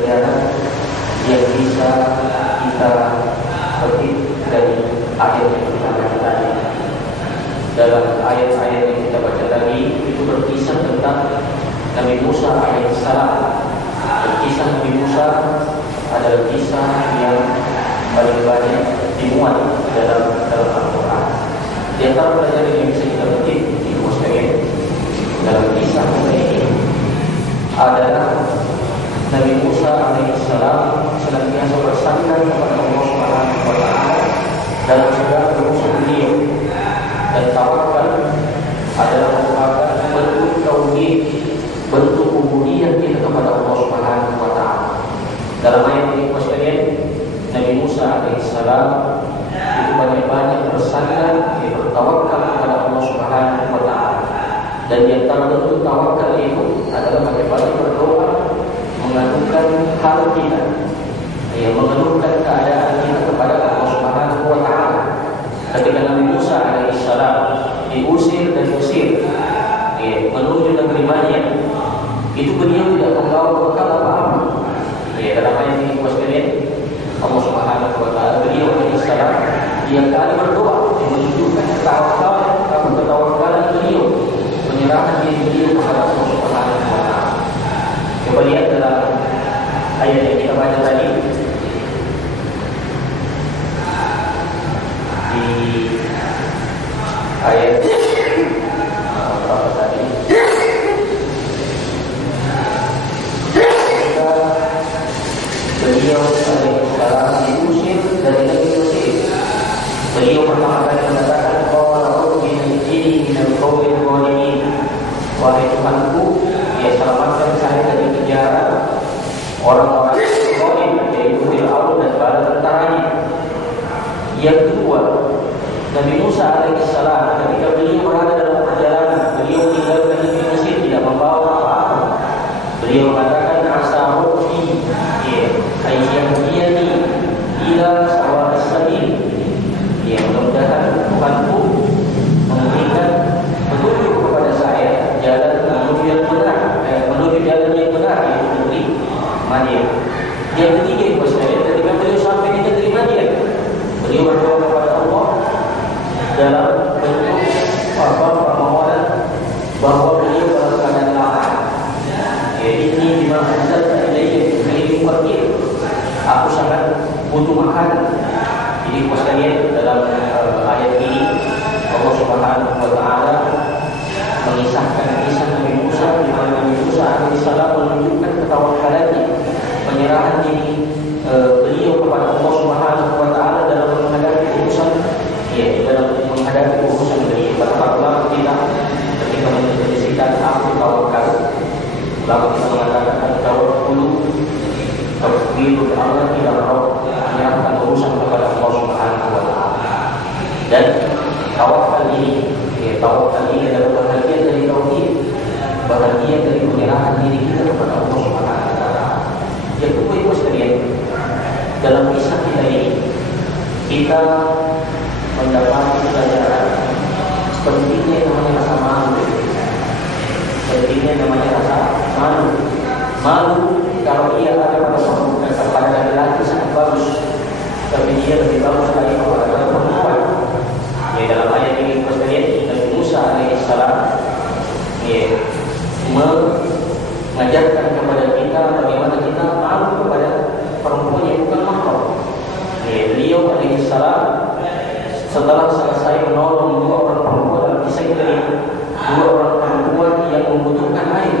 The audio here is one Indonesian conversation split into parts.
yang bisa kita petik dari ayat yang kita baca tadi. Dalam ayat-ayat yang kita baca tadi itu berkisah tentang Nabi Musa alaihissalam. Kisah Nabi Musa adalah kisah yang paling banyak dimuat dalam Al-Quran. Di antara pelajaran yang bisa kita petik di sekalian dalam kisah ini adalah Nabi Musa alaihissalam senantiasa bersandar kepada Allah Subhanahu wa taala dalam segala urusan beliau, dan tawakal adalah merupakan bentuk tauhid, bentuk ubudiyah kita kepada Allah Subhanahu wa taala. Dalam ayat ini sekalian, Nabi Musa alaihissalam itu banyak-banyak bersandar, bertawakal kepada Allah Subhanahu wa taala. Dan di antara bentuk tawakal itu adalah banyak-banyak berdoa, mengadukan hal kita, mengeluhkan keadaan kita kepada Allah Subhanahu wa taala. Ketika Nabi Musa alaihissalam diusir dan diusir menuju negeri Madian, itu beliau tidak membawa bekal apa-apa. Dalam ayat ini sekalian, Allah Subhanahu wa taala, beliau alaihissalam dia kali berdoa menunjukkan ketawakalan beliau, penyerahan diri beliau kepada Allah Subhanahu wa taala. Coba lihat dalam ayat yang kita baca tadi, di ayat berapa tadi? Beliau alaihissalam diusir dari negeri Mesir. Beliau pertama kali mengatakan, qala rabbi najini minal qawmil zalimin. Wahai Tuhanku, ya selamatkan saya dari kejaran orang-orang zalim, yaitu Fir'aun dan bala tentaranya. Yang kedua, Nabi Musa alaihissalam ketika beliau berada dalam perjalanan, beliau meninggalkan negeri Mesir tidak membawa apa-apa. Beliau mengatakan, asa rabbi ayyahdiyani ila sawa'is sabil. Mudah-mudahan Tuhanku memberikan petunjuk kepada saya jalan menuju yang benar, menuju jalan yang benar, yaitu negeri Madian. Yang ketiga, ketika beliau sampai di negeri Madian, beliau berdoa kepada Allah dalam bentuk permohonan bahwa beliau dalam keadaan lapar. Ini bima anzalta ilayya min faqir. Aku sangat butuh makanan. Jadi sekalian, dalam ayat ini Allah Subhanahu wa taala mengisahkan kisah Nabi Musa, di mana Nabi Musa alaihissalam menunjukkan ketawakalannya, penyerahan diri beliau kepada Allah Subhanahu wa taala dalam menghadapi urusan beliau. Kata ulama kita ketika mendefinisikan aku tawakal, ulama kita mengatakan tawakkul tafwidul amr ila Rabb, menyerahkan urusan kepada Allah Subhanahu wa taala. Dan tawakal ini adalah bahagian dari tauhid, bahagian dari penyerahan diri kita kepada Allah Subhanahu wa taala. Yang kedua, ibu sekalian, dalam kisah kita ini kita mendapati pelajaran pentingnya namanya rasa malu. Pentingnya namanya rasa malu. Malu kalau ia ada pada laki-laki sangat bagus, tapi dia lebih bagus lagi kepada perempuan. Dalam ayat ini sekalian, Nabi Musa alaihissalam mengajarkan kepada kita bagaimana kita malu kepada perempuan yang bukan mahram. Beliau alaihissalam setelah selesai menolong dua orang perempuan dalam kisah ini, dua orang perempuan yang membutuhkan air,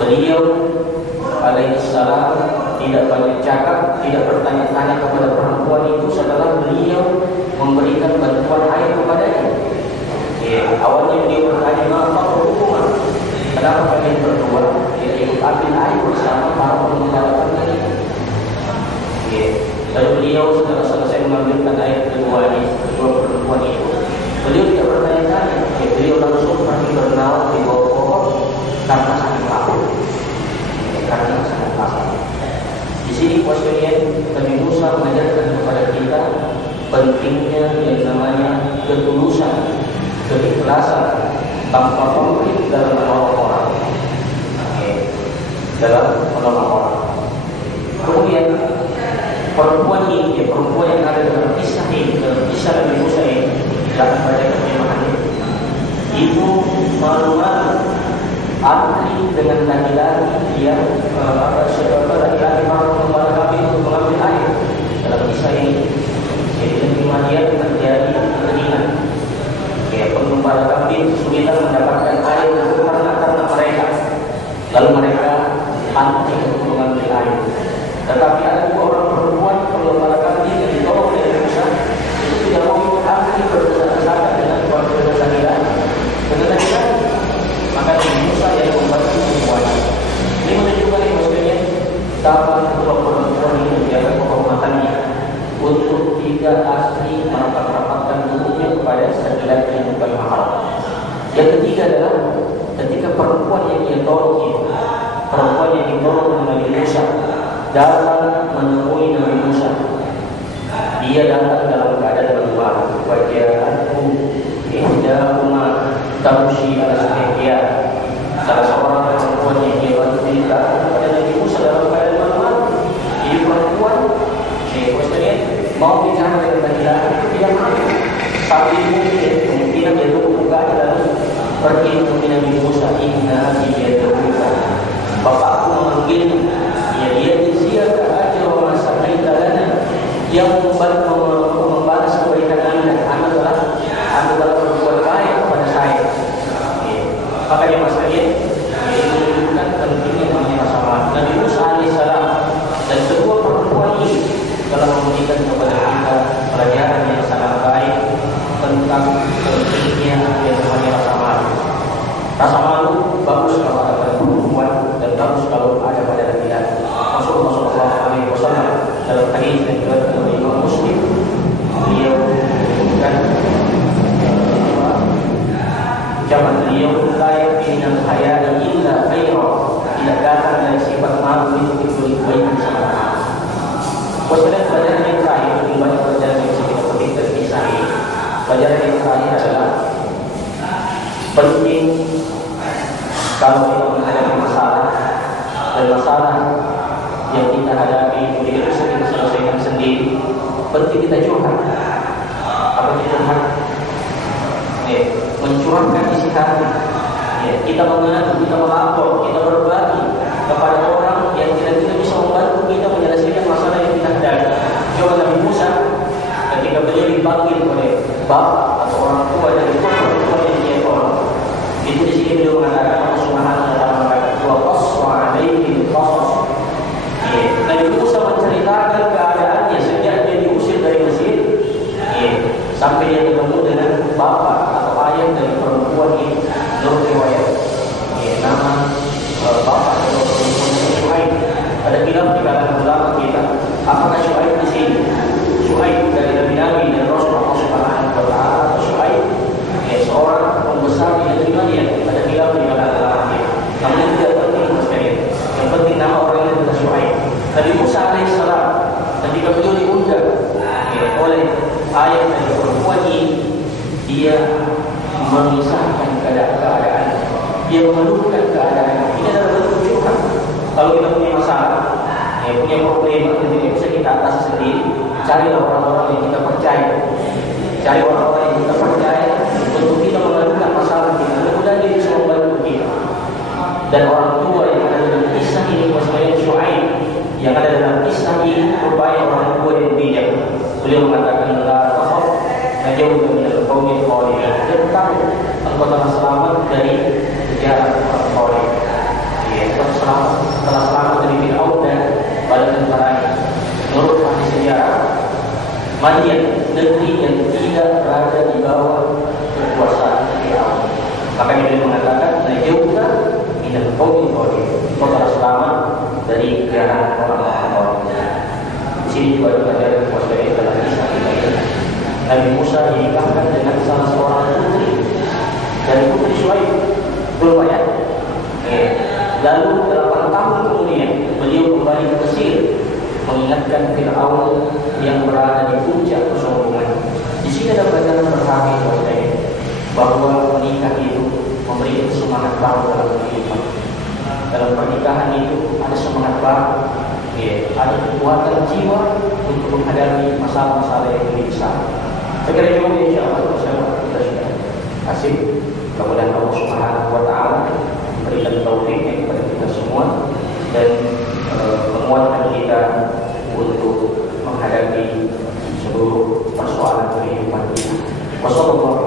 beliau alaihissalam tidak banyak cakap, tidak bertanya-tanya kepada perempuan itu setelah beliau memberikan bantuan air kepadanya. Awalnya beliau bertanya, "Apa hukumnya? Kenapa kalian berdua tidak ikut ambil air bersama para penggembala tadi?" Lalu beliau setelah selesai mengambilkan air kedua perempuan itu, beliau tidak bertanya-tanya. Beliau langsung pergi berenang di bawah pohon karena sangat lapar. Di sini sekalian, Nabi Musa mengajarkan kepada kita pentingnya yang namanya ketulusan, keikhlasan tanpa pamrih dalam menolong orang. dalam menolong orang. Kemudian perempuan ini, perempuan yang ada dalam kisah ini, dalam kisah Nabi Musa ini, silakan baca terjemahannya. Itu malu-malu antri dengan laki-laki yang laki-laki mau kembali kami untuk mengambil air dalam kisah ini. Jadi dengan dia terjadi keringan. Pengembala kambing kesulitan mendapatkan air karena mereka. Lalu mereka antri untuk mengambil air. Tetapi ada dua orang perempuan pengembala kambing yang ditolong oleh Musa itu tidak mau ikut antri berdesak-desakan dengan keluarga laki-laki. Maka Nabi Musa yang membantu semuanya. Ini menunjukkan maksudnya betapa kedua perempuan ini menjaga kehormatannya untuk tidak asli merapat-rapatkan tubuhnya kepada laki-laki yang bukan mahram. Yang ketiga adalah ketika perempuan yang dia tolong itu, perempuan yang ditolong oleh Nabi Musa datang menemui Nabi Musa. Dia datang dalam keadaan lemah. Wajahku ihdahuma tamshi ala istihya. Salah seorang perempuan yang dia bantu datang kepada Nabi Musa dalam keadaan lemah. Jadi perempuan maksudnya mau bicara dengan laki-laki itu tidak mampu. Tapi mungkin kemungkinan dia tunggu bukaan lalu pergi menemui Nabi Musa. Inna dia terbuka. Bapakku memanggilnya. Dia siapa aja orang sampai dalana yang membalas kebaikan anda adalah perbuatan baik kepada saya. Maka dia maksudnya menunjukkan pentingnya rasa malu. Nabi Musa alaihissalam dan kedua perempuan ini telah memberikan kepada kita pelajaran yang sangat baik tentang pentingnya yang namanya rasa malu. Rasa malu bagus kalau ada pada perempuan dan bagus kalau ada pada laki-laki. Rasulullah SAW dalam hadis yang diriwayatkan oleh Imam Muslim, beliau menyebutkan ucapan beliau, la yakfinal hayya illa khaira, tidak datang dari sifat malu itu kecuali kebaikan sangat malu. Kemudian pelajaran yang terakhir, lebih banyak pelajaran yang bisa kita petik dari kisah ini. Pelajaran yang terakhir adalah penting kalau kita menghadapi masalah dan masalah yang kita hadapi tidak bisa kita selesaikan sendiri, penting kita curhat. Apa itu curhat? Mencurahkan isi hati. Kita mengadu, kita melapor, kita berbagi kepada orang yang kira-kira bisa membantu kita menyelesaikan masalah yang kita hadapi. Coba Nabi Musa ketika beliau dipanggil oleh bapak atau orang tua dari perempuan yang dia tolong, itu di sini beliau mengatakan Allah Subhanahu wa taala mengatakan wa qaswa alaihi qasas. Nabi Musa menceritakan keadaannya sejak dia diusir dari Mesir sampai dia ketemu dengan bapak atau ayah dari perempuan ini. Menurut riwayat nama bapak atau perempuan itu Syuaib. Ada khilaf di kalangan ulama kita, apakah Syuaib di sini Syuaib dari Nabi dan Rasul Allah Subhanahu wa taala atau Syuaib seorang pembesar di negeri Madian. Ada khilaf di kalangan ulama kita. Namun itu tidak penting sekali. Yang penting nama orangnya adalah Syuaib. Nabi Musa alaihissalam ketika beliau diundang oleh ayah dari perempuan ini, dia memisahkan keadaan, dia mengeluhkan keadaan. Ini adalah bentuk curhat. Kalau kita punya masalah, punya problem yang tidak bisa kita atasi sendiri, carilah orang-orang yang kita percaya. Cari orang-orang yang kita percaya untuk kita mengeluhkan masalah kita. Mudah-mudahan dia bisa membantu kita. Dan orang tua yang ada dalam kisah ini, maksudnya Syuaib, yang ada dalam kisah ini rupanya orang tua yang bijak. Beliau mengatakan la takhaf najauka minal qaumil zalimin. Tentang engkau telah selamat dari kejaran orang zalim. Telah selamat dari Fir'aun dan bala tentaranya. Menurut ahli sejarah, Madian negeri yang tidak berada di bawah kekuasaan Fir'aun. Maka dia mengatakan najauka minal qaumil zalimin. Engkau telah selamat dari kejaran orang-orang zalim. Di sini juga ada pelajaran kuasa dalam kisah ini. Nabi Musa dinikahkan dengan salah seorang putri dari putri Syuaib. Belum ya? Lalu 8 tahun kemudian beliau kembali ke Mesir mengingatkan Fir'aun yang berada di puncak kesombongan. Di sini ada pelajaran berharga bahwa menikah itu memberi semangat baru dalam kehidupan. dalam pernikahan itu ada semangat baru, ya, ada kekuatan jiwa untuk menghadapi masalah-masalah yang lebih besar. Saya kira itu insya Allah kita sudah kasih. Kemudian Allah Subhanahu Wa Taala memberikan taufiknya kepada kita semua dan menguatkan kita untuk menghadapi seluruh persoalan kehidupan kita. Wassalamualaikum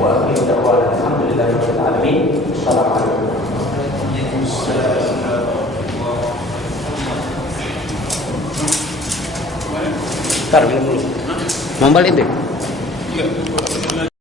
warahmatullahi wabarakatuh. Alhamdulillahirabbil alamin. Assalamualaikum. Bentar, minum dulu. Mau balik deh.